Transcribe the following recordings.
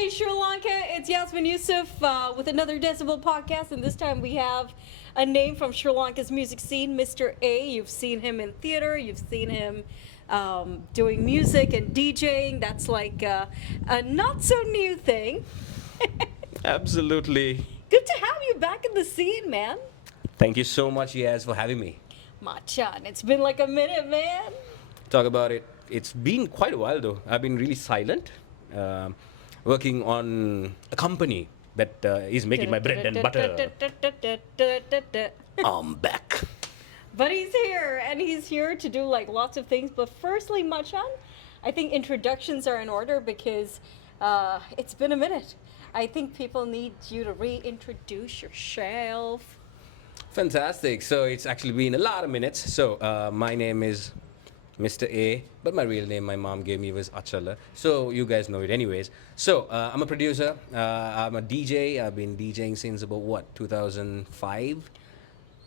Hey Sri Lanka, it's Yasmin Yusuf with another Decibel podcast, and this time we have a name from Sri Lanka's music scene, Mr. A. You've seen him in theater, you've seen him doing music and DJing. That's like a not so new thing. Absolutely. Good to have you back in the scene, man. Thank you so much, Yaz, for having me. Machan, it's been like a minute, man. Talk about it. It's been quite a while, though. I've been really silent, working on a company that is making my bread and butter. I'm back. But he's here, and he's here to do like lots of things. But firstly, Machan, I think introductions are in order because it's been a minute. I think people need you to reintroduce yourself. Fantastic. So it's actually been a lot of minutes. So my name is Mr. A, but my real name my mom gave me was Achala. So you guys know it anyways. So I'm a producer. I'm a DJ. I've been DJing since about what, 2005?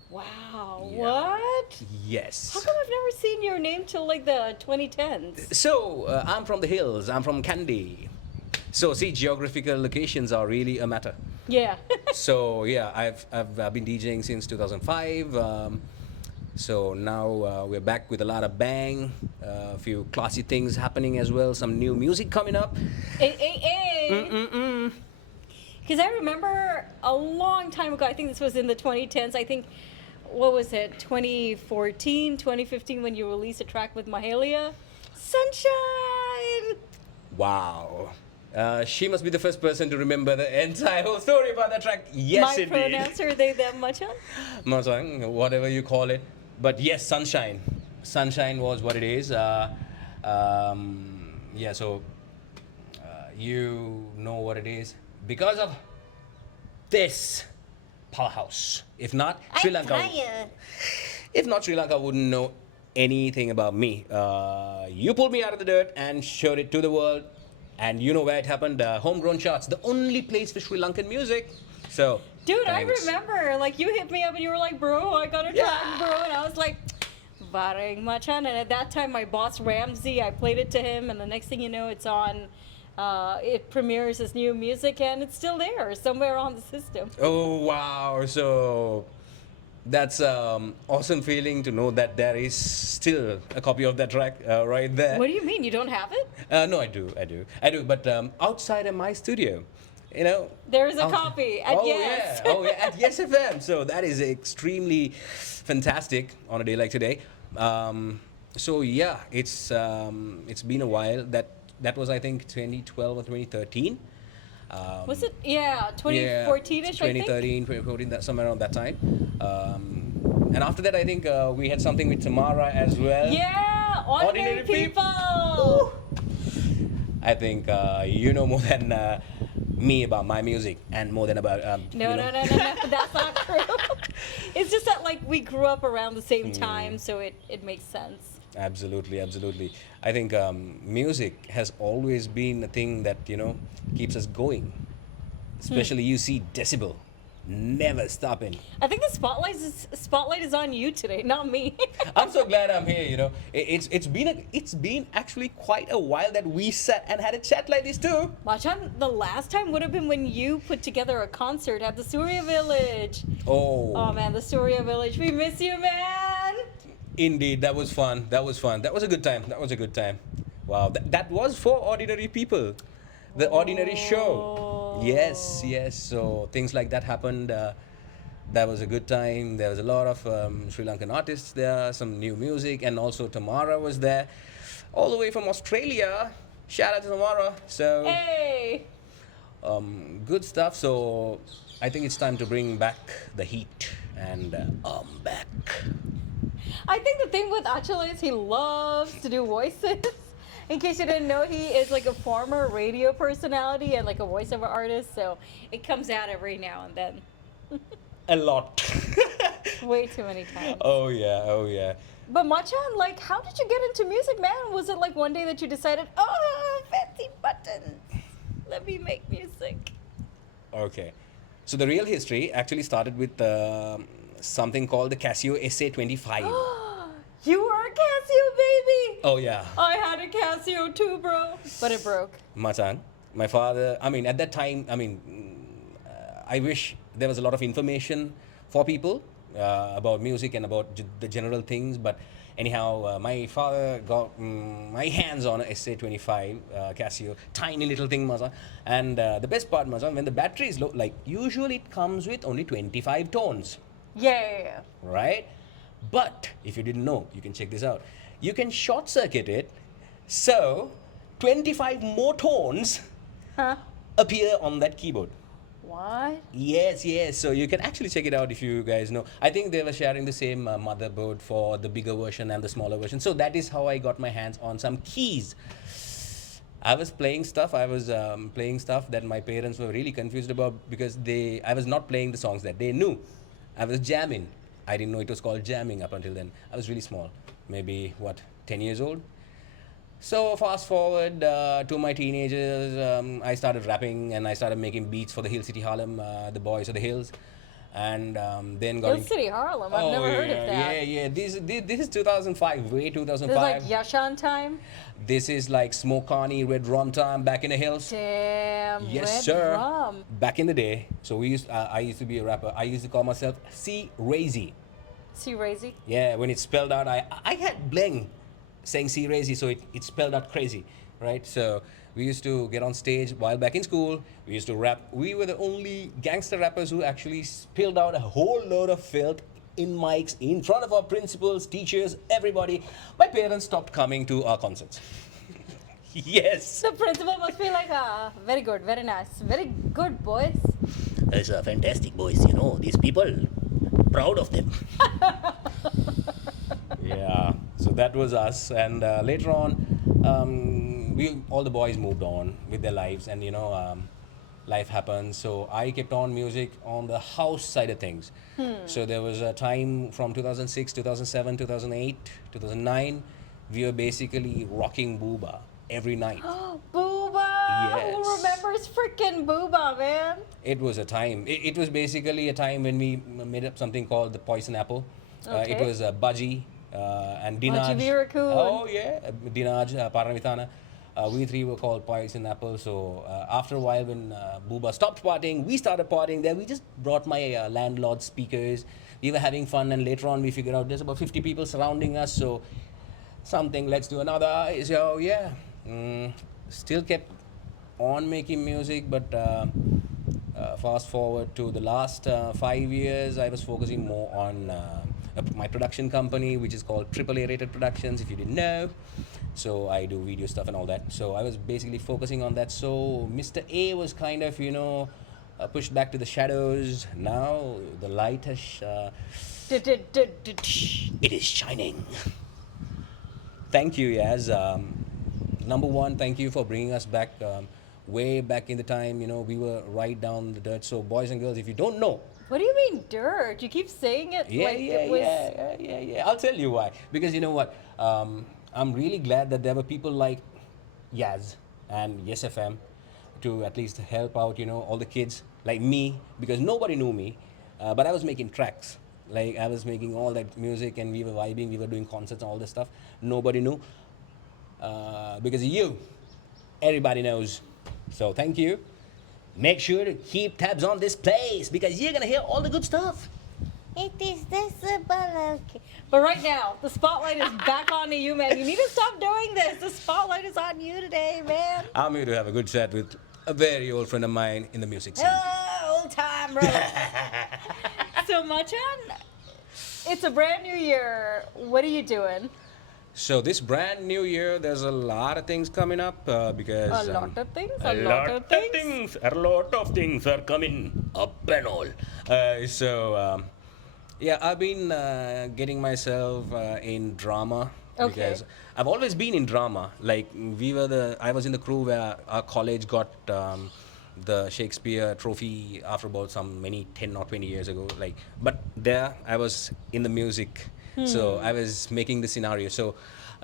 Wow, Yeah. what? Yes. How come I've never seen your name till like the 2010s? So I'm from the hills. I'm from Kandy. So see, geographical locations are really a matter. Yeah. So yeah, I've been DJing since 2005. So now we're back with a lot of bang, a few classy things happening as well. Some new music coming up. Because I remember a long time ago, I think this was in the 2010s, I think, what was it, 2014, 2015, when you released a track with Mahalia? Sunshine! Wow. She must be the first person to remember the entire whole story about that track. Yes, My indeed. pronouns, are they them, Machan? Masang, whatever you call it. But yes, Sunshine. Sunshine was what it is. Yeah, so you know what it is because of this powerhouse. If not, Sri Lanka. If not, Sri Lanka wouldn't know anything about me. You pulled me out of the dirt and showed it to the world. And you know where it happened? Homegrown charts, the only place for Sri Lankan music. So, Dude, thanks. I remember, like, you hit me up and you were like, bro, I got a track, bro. And I was like, Barang Machan. And at that time, my boss, Ramsey, I played it to him. And the next thing you know, it's on, it premieres as new music. And it's still there, somewhere on the system. Oh wow! So that's awesome feeling to know that there is still a copy of that track right there. What do you mean? You don't have it? No, I do. But outside of my studio, you know. There is a out- copy at Yes. Yeah. Oh yeah, at Yes FM. So that is extremely fantastic on a day like today. So yeah, it's been a while. That was I think 2012 or 2013. Was it? Yeah, 2014-ish, I think. 2013, 2014, that, somewhere around that time. And after that, I think we had something with Tamara as well. Yeah, Ordinary Ordinary People. I think you know more than me about my music and more than about. No, that's not true. It's just that, like, we grew up around the same time, so it makes sense. Absolutely. I think music has always been a thing that, you know, keeps us going. Especially you see Decibel never stopping. I think the spotlight is on you today, not me. I'm so glad I'm here, you know. It's been actually quite a while that we sat and had a chat like this too. Machan, the last time would have been when you put together a concert at the Surya Village. Oh man, the Surya Village. We miss you, man. Indeed, that was fun. That was a good time. Wow, that was for Ordinary People. The Ordinary Show. Yes. So things like that happened. That was a good time. There was a lot of Sri Lankan artists there, some new music, and also Tamara was there, all the way from Australia. Shout out to Tamara. So, Hey. good stuff. So, I think it's time to bring back the heat, and I'm back. I think the thing with Achala is he loves to do voices. In case you didn't know, he is like a former radio personality and like a voiceover artist, so it comes out every now and then. A lot. Way too many times. Oh yeah. But Machan, like, how did you get into music, man? Was it like one day that you decided, oh, fancy buttons, let me make music? Okay. So the real history actually started with something called the Casio SA25. You were a Casio baby! Oh yeah. I had a Casio too, bro. But it broke. Matang, My father, I mean, at that time, I wish there was a lot of information for people about music and about the general things. But anyhow, my father got my hands on a SA25 Casio, tiny little thing, Maza. And the best part, Maza, when the battery is low, like usually it comes with only 25 tones, Yeah. right? But if you didn't know, you can check this out. You can short circuit it, so 25 more tones Huh? appear on that keyboard. What? Yes, yes. So you can actually check it out if you guys know. I think they were sharing the same motherboard for the bigger version and the smaller version. So that is how I got my hands on some keys. I was playing stuff. I was playing stuff that my parents were really confused about because I was not playing the songs that they knew. I was jamming. I didn't know it was called jamming up until then. I was really small, maybe what, 10 years old. So fast forward to my teenagers, I started rapping and I started making beats for the Hill City Harlem, the Boys of the Hills, and then got Hill into. City Harlem. I've never heard of that. Yeah, yeah. This is 2005, way This is 2005. like Yashan time. This is like Smoke Carney, Red Rum time back in the hills. Damn. Yes, Red sir. Rum. Back in the day, so I used to be a rapper. I used to call myself C Razy. See Razy. Yeah, when it's spelled out, I had bling saying C Razy, so it spelled out crazy, right? So we used to get on stage while back in school. We used to rap. We were the only gangster rappers who actually spilled out a whole load of filth in mics in front of our principals, teachers, everybody. My parents stopped coming to our concerts. Yes. The principal must be like, very good, very nice, very good, boys. It's fantastic, boys. You know, these people, proud of them. Yeah, so that was us, and later on, we all the boys moved on with their lives, and life happens. So I kept on music on the house side of things. So there was a time from 2006, 2007, 2008, 2009, we were basically rocking booba every night. Booba! Yes. Who remembers freaking Booba, man? It was a time. It was basically a time when we made up something called the Poison Apple. It Okay. was Budgie and Dinaj. Viracoon. Oh yeah, Dinaj, Paramithana. We three were called Poison Apple. So after a while, when Booba stopped partying, we started partying there. We just brought my landlord speakers. We were having fun, and later on, we figured out there's about 50 people surrounding us. So something, let's do another. So yeah, still kept on making music, but fast forward to the last 5 years, I was focusing more on my production company, which is called AAA Rated Productions, if you didn't know. So I do video stuff and all that. So I was basically focusing on that. So Mr. A was kind of, pushed back to the shadows. Now the light has. It is shining. Thank you, Yaz. Number one, thank you for bringing us back. Way back in the time, we were right down the dirt. So, boys and girls, if you don't know, What do you mean dirt? You keep saying it like it was. yeah. I'll tell you why. Because you know what? I'm really glad that there were people like Yaz and Yes FM to at least help out, all the kids like me, because nobody knew me, but I was making tracks. Like I was making all that music, and we were vibing, we were doing concerts and all this stuff. Nobody knew. Because of you, everybody knows. So thank you. Make sure to keep tabs on this place because you're gonna hear all the good stuff. It is DecibelLK. But right now, the spotlight is back onto you, man. You need to stop doing this. The spotlight is on you today, man. I'm here to have a good chat with a very old friend of mine in the music scene. Old time, bro. So, Machan, it's a brand new year. What are you doing? So this brand new year, there's a lot of things coming up because A lot of things. A lot of things are coming up and all. Yeah, I've been getting myself in drama Okay. because I've always been in drama. Like I was in the crew where our college got the Shakespeare trophy after about many 10 or 20 years ago. But there I was in the music, so I was making the scenario. So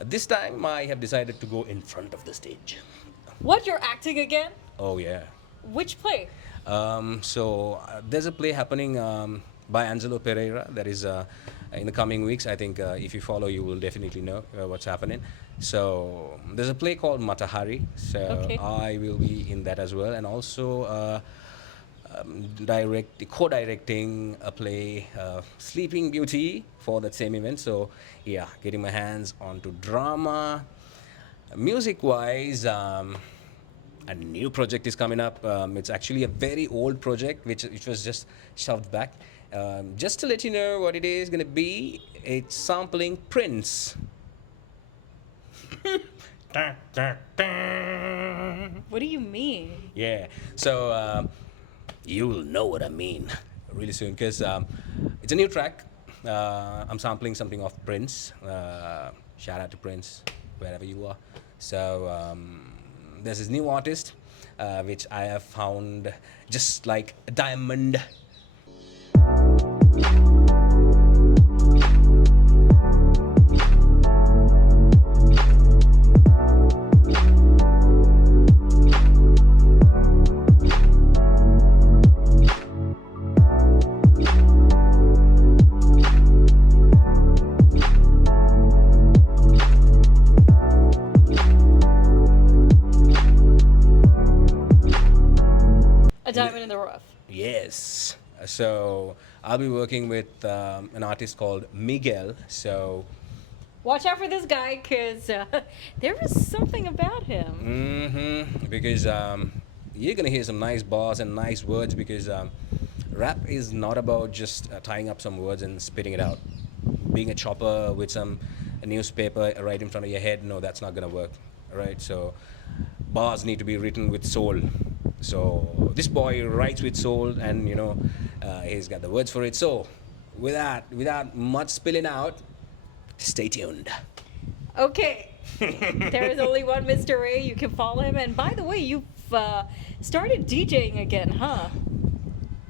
this time I have decided to go in front of the stage. What, you're acting again? Oh yeah. Which play? There's a play happening by Angelo Pereira. That is in the coming weeks. I think if you follow, you will definitely know what's happening. So there's a play called Matahari. So Okay. I will be in that as well, and also co-directing a play, Sleeping Beauty, for that same event. So yeah, getting my hands onto drama. Music-wise, a new project is coming up. It's actually a very old project, which was just shoved back. Just to let you know what it is going to be, it's sampling Prince. What do you mean? Yeah. So you'll know what I mean really soon, because it's a new track. I'm sampling something of Prince. Shout out to Prince, wherever you are. So there's this new artist, which I have found just like a diamond. A diamond in the rough. Yes. So I'll be working with an artist called Miguel. So Watch out for this guy, because there was something about him. because you're gonna hear some nice bars and nice words, because rap is not about just tying up some words and spitting it out. Being a chopper with a newspaper right in front of your head, no, that's not gonna work. Right? So bars need to be written with soul. So this boy writes with soul, and he's got the words for it. So without much spilling out, stay tuned. Okay. There is only one Mr. A. You can follow him. And by the way, you've started DJing again, huh?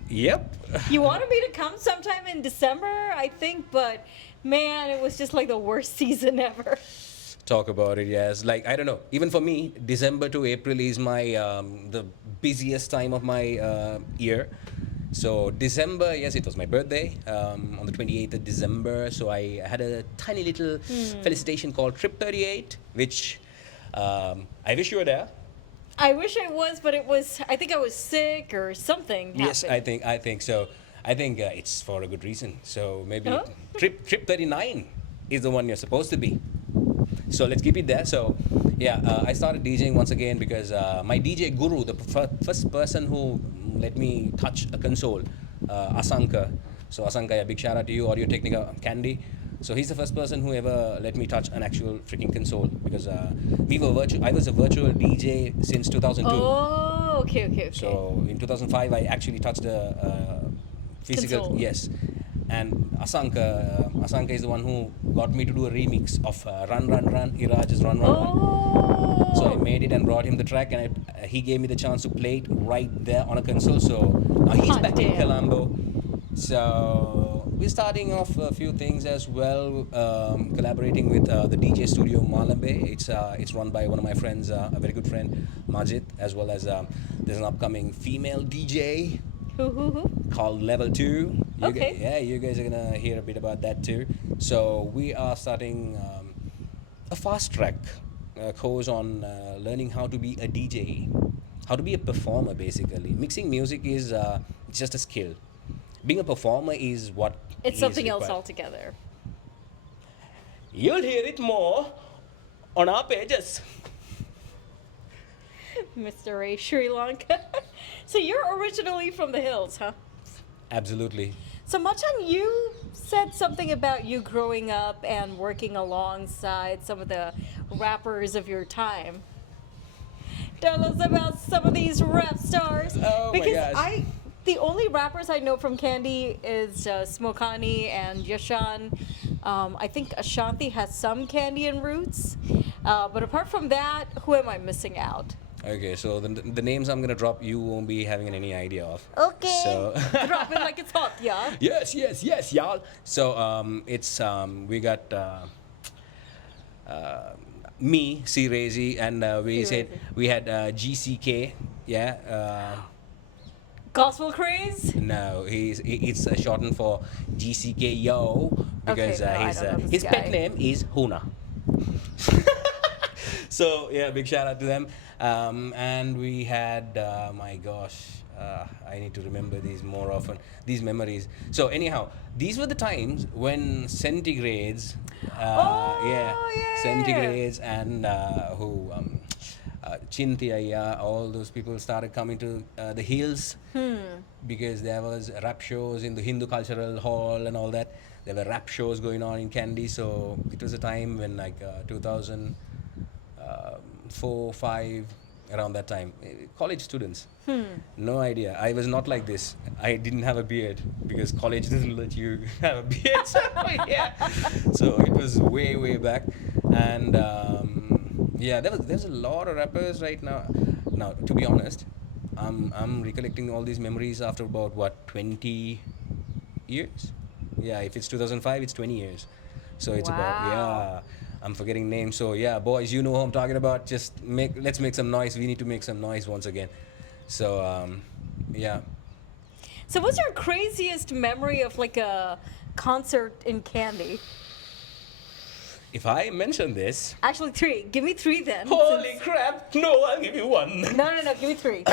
Yep. You wanted me to come sometime in December, I think, but man, it was just like the worst season ever. Talk about it. Yes, like I don't know, even for me, December to April is my the busiest time of my year. So December, yes, it was my birthday on the 28th of December. So I had a tiny little felicitation called Trip 38, which I wish you were there. I wish I was, but I think I was sick or something happened. Yes, I think so. I think it's for a good reason. So maybe Huh? Trip 39 is the one you're supposed to be. So let's keep it there. So yeah, I started DJing once again because my DJ guru, the first person who let me touch a console, Asanka. So Asanka, yeah, big shout out to you, Audio Technica Candy. So he's the first person who ever let me touch an actual freaking console, because I was a virtual DJ since 2002. Oh, okay. So in 2005, I actually touched a physical. Console. Yes. And Asanka is the one who got me to do a remix of Run Run Run, Iraj's Run Run Run. Oh. So I made it and brought him the track, and he gave me the chance to play it right there on a console. So now he's Hot back in damn. Colombo. So we're starting off a few things as well, collaborating with the DJ studio Malambe. It's run by one of my friends, a very good friend, Majid, as well as there's an upcoming female DJ Who? called Level 2. Okay. You guys are gonna hear a bit about that too. So we are starting a fast track course on learning how to be a DJ, how to be a performer. Basically, mixing music is just a skill. Being a performer is what It's is something else required. altogether. You'll hear it more on our pages. Mr. A. Sri Lanka. So you're originally from the hills, huh? Absolutely. So Machan, you said something about you growing up and working alongside some of the rappers of your time. Tell us about some of these rap stars. Oh my because gosh. the only rappers I know from Candy is Smokani and Yashan. I think Ashanti has some Candian roots. But apart from that, who am I missing out? Okay, so the names I'm gonna drop, you won't be having any idea of. Okay. So. Drop it like it's hot, yeah? Yes, y'all. So it's we got me, C Razy, and we C. said Razy. we had GCK, yeah, Gospel craze? No, it's shortened for GCK Yo because Okay, no, I don't know this his pet guy. name is Huna. So yeah, big shout out to them. And we had my gosh, I need to remember these more often. These memories. So anyhow, these were the times when centigrades, yeah, yeah. centigrades and who. Chinthia, all those people started coming to the hills because there was rap shows in the Hindu Cultural Hall and all that. There were rap shows going on in Kandy, so it was a time when like 2004, 5, around that time. College students. No idea. I was not like this. I didn't have a beard because college doesn't let you have a beard. So yeah. So it was way, way back. And yeah, there's a lot of rappers right now. Now, to be honest, I'm recollecting all these memories after about what 20 years. Yeah, if it's 2005, it's 20 years. So it's about Wow. I'm forgetting names. So yeah, boys, you know who I'm talking about. Let's make some noise. We need to make some noise once again. So yeah. So, what's your craziest memory of like a concert in Candy? If I mention this, Actually, 3. Give me 3 then. holy since- crap! No, I'll give you one. No, give me 3.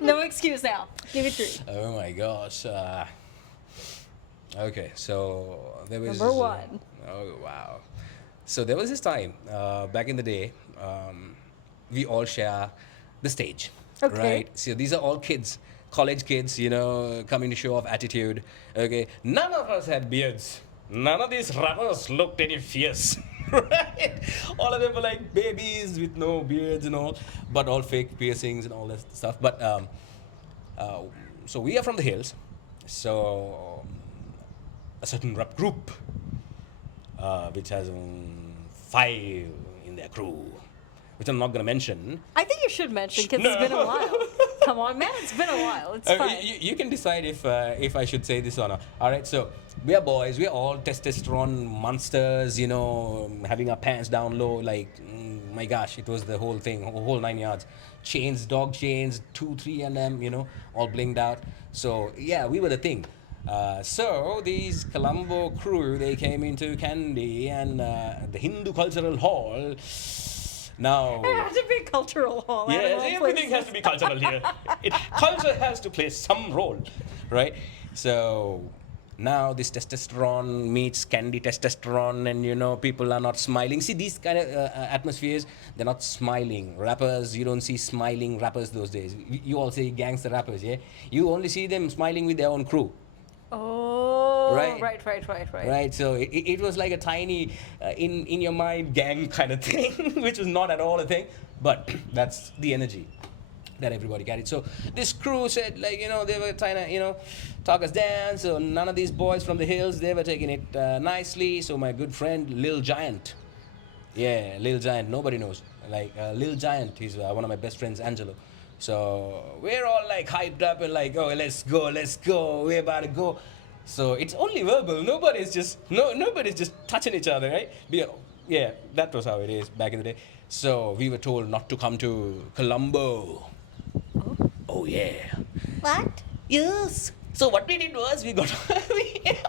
No excuse now. Give me 3. Oh my gosh. Okay, so there was Number 1. Oh wow! So there was this time back in the day. We all share the stage, Okay. right? So these are all kids, college kids, you know, coming to show off attitude. Okay, none of us had beards. None of these rappers looked any fierce. Right? All of them were like babies with no beards and all, but all fake piercings and all that stuff. But so we are from the hills. So a certain rap group, which has 5 in their crew, which I'm not gonna mention. I think you should mention because No. it's been a while. Come on, man. It's been a while. It's fine. You can decide if I should say this or not. All right, so we are boys. We are all testosterone monsters. You know, having our pants down low. Like, my gosh, it was the whole thing, whole 9 yards. Chains, dog chains, 2, 3 and them. You know, all blinged out. So yeah, we were the thing. So these Colombo crew, they came into Kandy and the Hindu Cultural Hall. Now. It has to be a cultural hall. out of Yes, all everything places. has to be cultural here. Culture has to play some role, right? So now this testosterone meets candy testosterone, and you know people are not smiling. See these kind of atmospheres, they're not smiling. Rappers, you don't see smiling rappers those days. You all say gangster rappers, yeah? You only see them smiling with their own crew. Oh, Right. right. Right, so it was like a tiny, in your mind gang kind of thing, which was not at all a thing, but that's the energy that everybody carried. So this crew said, like, you know, they were trying to, you know, talk us down. So none of these boys from the hills, they were taking it nicely. So my good friend Lil Giant, yeah, Lil Giant, nobody knows. Like Lil Giant, he's one of my best friends, Angelo. So we're all like hyped up and like, oh, let's go, we're about to go. So it's only verbal. Nobody's just touching each other, right? Yeah, that was how it is back in the day. So we were told not to come to Colombo. Oh yeah. What? Yes. So what we did was we got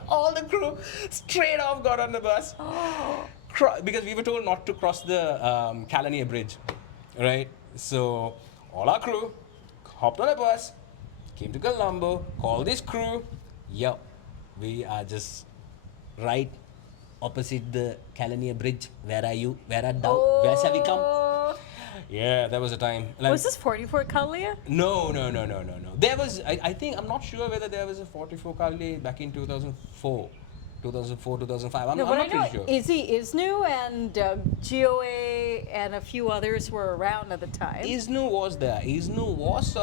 all the crew straight off got on the bus. Because we were told not to cross the Calania Bridge, right? So all our crew hopped on a bus, came to Colombo, called this crew. Yup, we are just right opposite the Calania Bridge. Where are you? Where are thou? Where shall we come? Yeah, that was a time. Like, Was this 44 Kalia? no. There was, I think, I'm not sure whether there was a 44 Kali back in 2004, 2005. I'm No, but I not know pretty sure. Izzy Isnu and GOA and a few others were around at the time. Isnu was there. Isnu was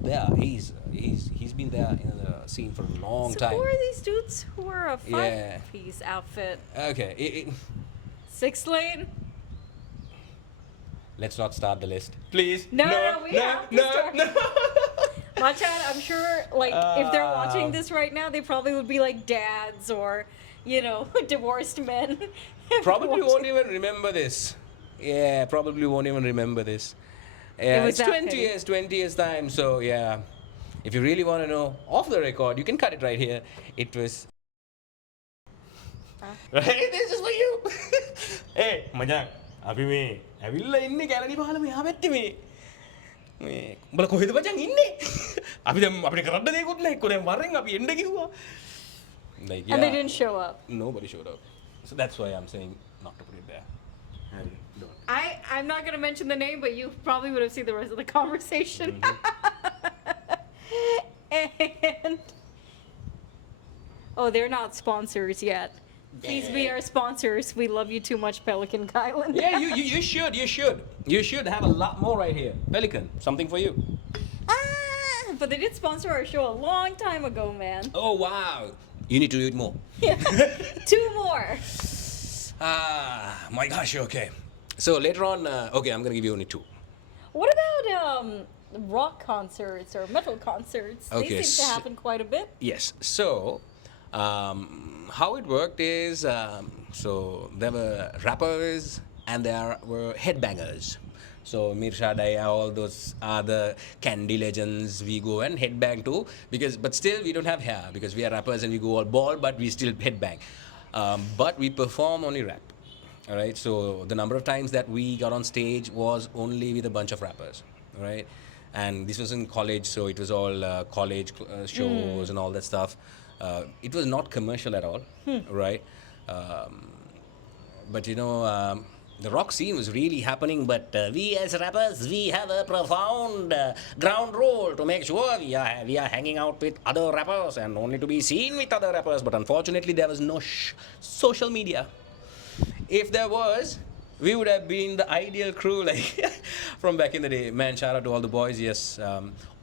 there. He's been there in the scene for a long So time. who are these dudes who wear a Yeah. 5-piece outfit? Okay, 6 lane? let's not start the list, please. No, we have to start. no. Machan, I'm sure, like, if they're watching Uh, this right now, they probably would be like dads or, you know, divorced men. Probably won't watching. even remember this. Yeah, probably won't even remember this. Yeah, was it's that 20 petty. years, 20 years time. So yeah, If you really want to know off the record, you can cut it right here. It was. Right? This is for you. Hey, මචං අපි මේ ඇවිල්ලා ඉන්නේ කැලණි පහල මෙහා පැත්තේ මේ උඹලා කොහෙද මචං ඉන්නේ? අපි දැන් අපිට කරන්න දෙයක්වත් නැහැ. එක්ක දැන් වරෙන් අපි එන්න කිව්වා. Like, And they didn't show up. Nobody showed up. So that's why I'm saying not to put it there. I'm not going to mention the name, but you probably would have seen the rest of the conversation. And oh, they're not sponsors yet. Please be our sponsors. We love you too much, Pelican Island. Yeah, you should. You should have a lot more right here. Pelican, something for you. But they did sponsor our show a long time ago, man. Oh, wow. You need to do it more. Yeah. 2 more. My gosh, okay. So later on, okay, I'm going to give you only 2. What about rock concerts or metal concerts? Okay, They seem to happen quite a bit. Yes. So, how it worked is, so there were rappers and there were headbangers. So Mirsha Daya, all those are the candy legends we go and headbang to but still we don't have hair because we are rappers and we go all bald, but we still headbang. But we perform only rap. All right. So the number of times that we got on stage was only with a bunch of rappers. All right. And this was in college, so it was all college shows and all that stuff. It was not commercial at all, right? But you know, the rock scene was really happening. But we as rappers, we have a profound ground rule to make sure we are hanging out with other rappers and only to be seen with other rappers. But unfortunately, there was no social media. If there was, we would have been the ideal crew, like from back in the day. Man, shout out to all the boys. Yes,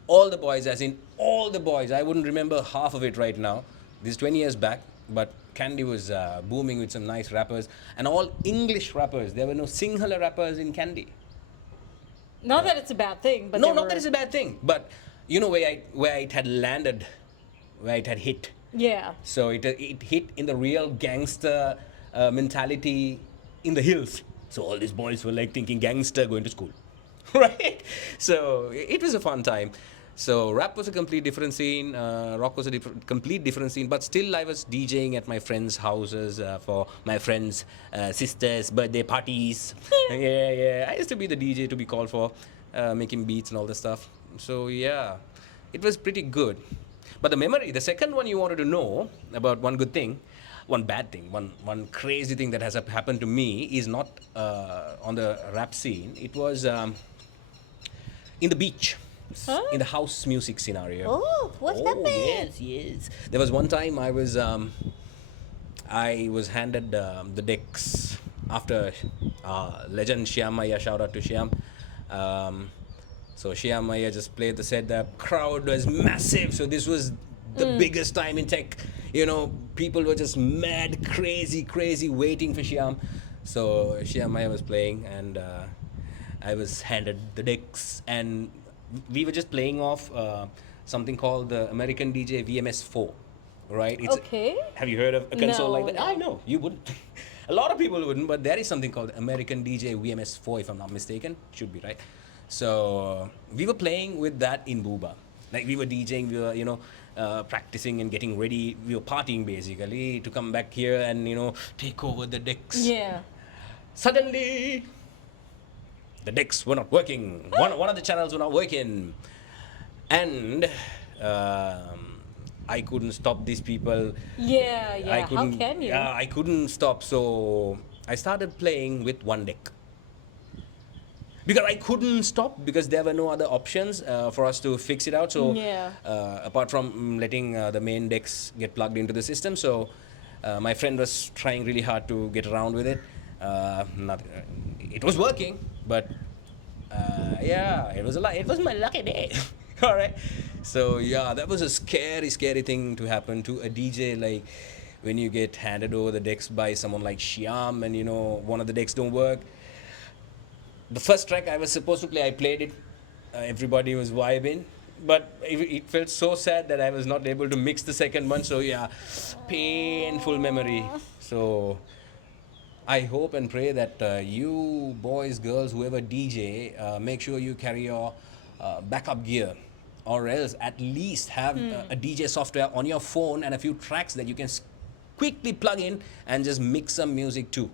all the boys, as in all the boys. I wouldn't remember half of it right now. This is 20 years back, but Kandy was booming with some nice rappers and all English rappers. There were no Sinhala rappers in Kandy. Not that it's a bad thing, but No, not that it's a bad thing, but you know where it had landed, where it had hit. Yeah. So it hit in the real gangster mentality in the hills. So all these boys were like thinking gangster going to school, right? So it was a fun time. So rap was a complete different scene, rock was a complete different scene, but still I was DJing at my friends' houses for my friends' sisters' birthday parties. Yeah. I used to be the DJ to be called for, making beats and all this stuff. So yeah, it was pretty good. But the second one you wanted to know about one good thing, one bad thing, one crazy thing that has happened to me is not on the rap scene. It was in the beach. Huh? In the house music scenario. Oh, what happened? Yes. There was one time I was handed the decks after legend Shyam Maya. Shout out to Shyam. So Shyam Maya just played the set. The crowd was massive. So this was the biggest time in tech. You know, people were just mad, crazy waiting for Shyam. So Shyam Maya was playing, and I was handed the decks, and we were just playing off something called the American DJ VMS4, right? Okay. Have you heard of a console like that? No. I know, you wouldn't. A lot of people wouldn't, but there is something called American DJ VMS4, if I'm not mistaken. Should be, right? So we were playing with that in Buba. Like we were DJing, we were, practicing and getting ready. We were partying basically to come back here and, take over the decks. Yeah. Suddenly, the decks were not working. One of the channels were not working, and I couldn't stop these people. Yeah. How can you? Yeah, I couldn't stop. So I started playing with one deck because I couldn't stop because there were no other options for us to fix it out. So apart from letting the main decks get plugged into the system, so my friend was trying really hard to get around with it. It was working, but it was my lucky day. All right. So yeah, that was a scary thing to happen to a DJ. Like when you get handed over the decks by someone like Shyam, and one of the decks don't work. The first track I was supposed to play, I played it. Everybody was vibing, but it felt so sad that I was not able to mix the second one. So yeah, painful memory. So I hope and pray that you boys, girls, whoever DJ, make sure you carry your backup gear. or else at least have a DJ software on your phone and a few tracks that you can quickly plug in and just mix some music too.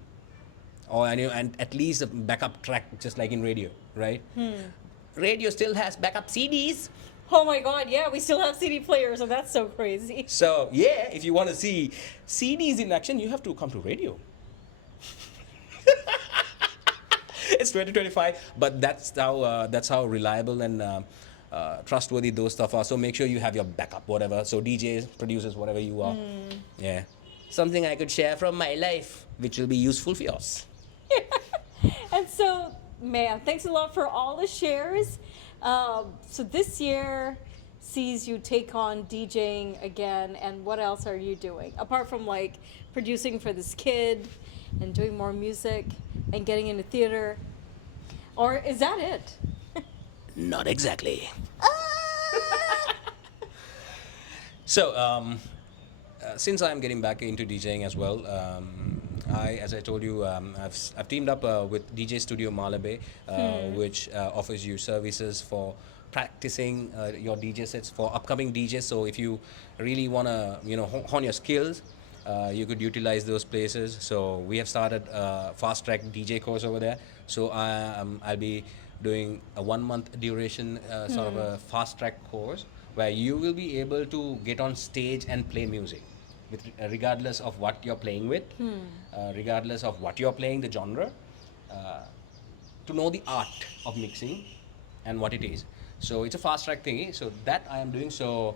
Or and at least a backup track, just like in radio, right? Radio still has backup CDs. Oh my God, yeah, we still have CD players, and that's so crazy. So yeah, if you want to see CDs in action, you have to come to radio. It's 2025, but that's how reliable and trustworthy those stuff are. So make sure you have your backup, whatever. So DJs, producers, whatever you are, yeah, something I could share from my life, which will be useful for yours. And so, man, thanks a lot for all the shares. So this year sees you take on DJing again, and what else are you doing apart from like producing for this kid and doing more music and getting into theater, or is that it? Not exactly. So since I'm getting back into DJing as well, as I told you, I've teamed up with DJ Studio Malabe, which offers you services for practicing your DJ sets for upcoming DJs. So if you really want to, hone your skills, you could utilize those places. So we have started a fast track DJ course over there. So I'll be doing a 1 month duration sort of a fast track course where you will be able to get on stage and play music. Regardless of what you're playing with, regardless of what you're playing, the genre, to know the art of mixing and what it is. So it's a fast track thingy. So that I am doing. So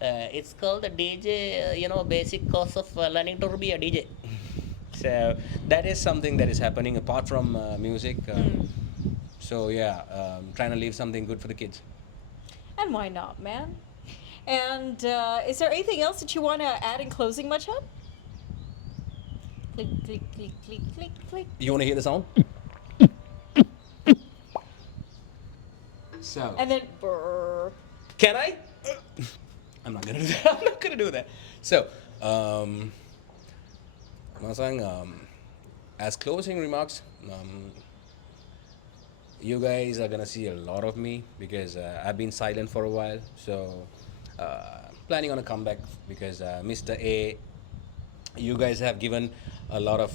It's called the DJ, basic course of learning to be a DJ. so that is something that is happening apart from music. So yeah, trying to leave something good for the kids. And why not, man? And is there anything else that you want to add in closing, Machad? Click, click, click, click, click, click. You want to hear the sound? So And then, brrr. can I? I'm not gonna do that. I'm not gonna do that. So, Masang, as closing remarks, you guys are gonna see a lot of me because I've been silent for a while. So, planning on a comeback because Mr. A, you guys have given a lot of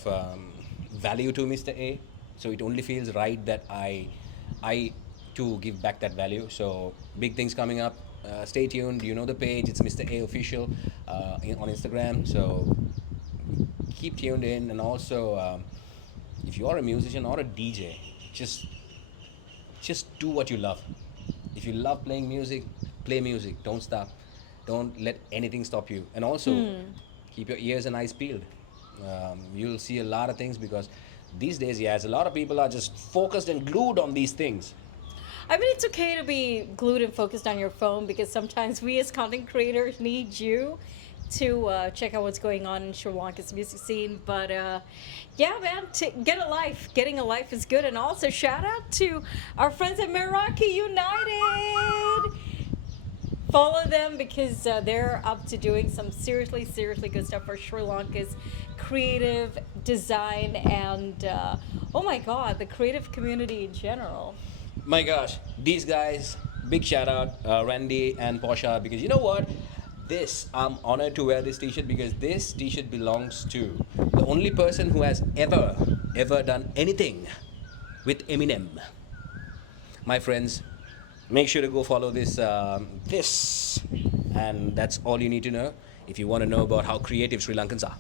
value to Mr. A. So it only feels right that I to give back that value. So big things coming up. Stay tuned. You know the page. It's Mr. A Official on Instagram. So keep tuned in. And also, if you are a musician or a DJ, just do what you love. If you love playing music, play music. Don't stop. Don't let anything stop you. And also, keep your ears and eyes peeled. You'll see a lot of things because these days, yes, a lot of people are just focused and glued on these things. I mean, it's okay to be glued and focused on your phone because sometimes we as content creators need you to check out what's going on in Sri Lanka's music scene. But yeah, man, get a life. Getting a life is good. And also, shout out to our friends at Meraki United. Follow them because they're up to doing some seriously good stuff for Sri Lanka's creative design and, oh my God, the creative community in general. My gosh, these guys, big shout out, Randy and Posha, because you know what? I'm honored to wear this t-shirt because this t-shirt belongs to the only person who has ever done anything with Eminem. My friends, make sure to go follow this, and that's all you need to know if you want to know about how creative Sri Lankans are.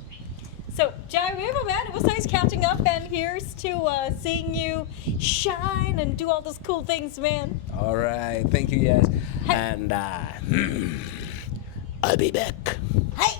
So, Jai Reva, man, it was nice catching up, and here's to seeing you shine and do all those cool things, man. All right, thank you, yes, and I'll be back. Hey!